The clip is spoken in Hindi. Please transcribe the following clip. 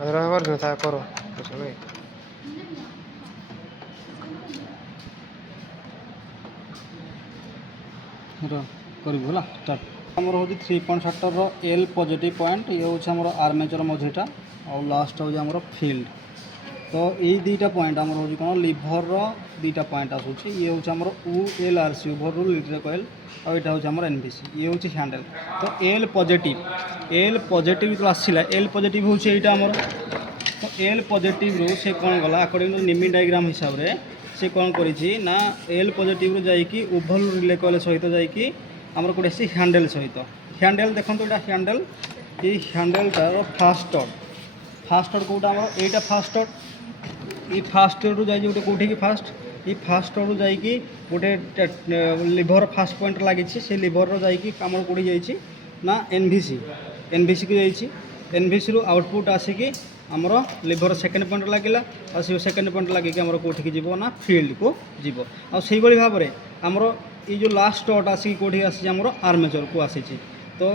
Andra Vargas está coro. Eso no es. करा स्टार्ट आमर हूँ 3.7 एल पॉजिटिव पॉइंट ये हूँ आमर आर्मेचर मझीटा और लास्ट हूँ आमर फील्ड तो ये दुईटा पॉइंट आमर हूँ कौन लिभर दुईटा पॉइंट आसूँ ये हूँ आमर ULRC over rule litre coil और यहाँ हूँ आमर NBC ये हूँ हैंडल तो एल पॉजिटिव जो आसला एल पॉजिटिव हूँ यहाँ आमर तो एल पॉजिटिव रू से कौन गला अकॉर्डिंग टू निमी डायग्राम हिसाब से से कौन करी ना एल पॉजिटिव जाइकी ओभर रिले कॉइल सहित जाइकी आमर कोटे आसी हैंडल सहित हैंडल देखो यहाँ हैंडल ये हैंडलटार फास्ट कौटा आमर यहाँ फास्ट ये फास्ट रू जाइए गोटे कौटी की फास्ट ये फास्ट रू जाइए गोटे लिभर फास्ट पॉइंट लगी से लिभर जाइए आमर कौटी जाइए ना एनवीसी को जाइए एनवीसी रू आउटपुट आसिकी आमर लिभर सेकेंड पॉइंट लगे और से सेकेंड पॉइंट लगे आमर कौटी जीव ना फील्ड को जीव आई भाव में आमर ये जो लास्ट डट आसिक कौटी आसी आमर आर्मेचर को आसी तो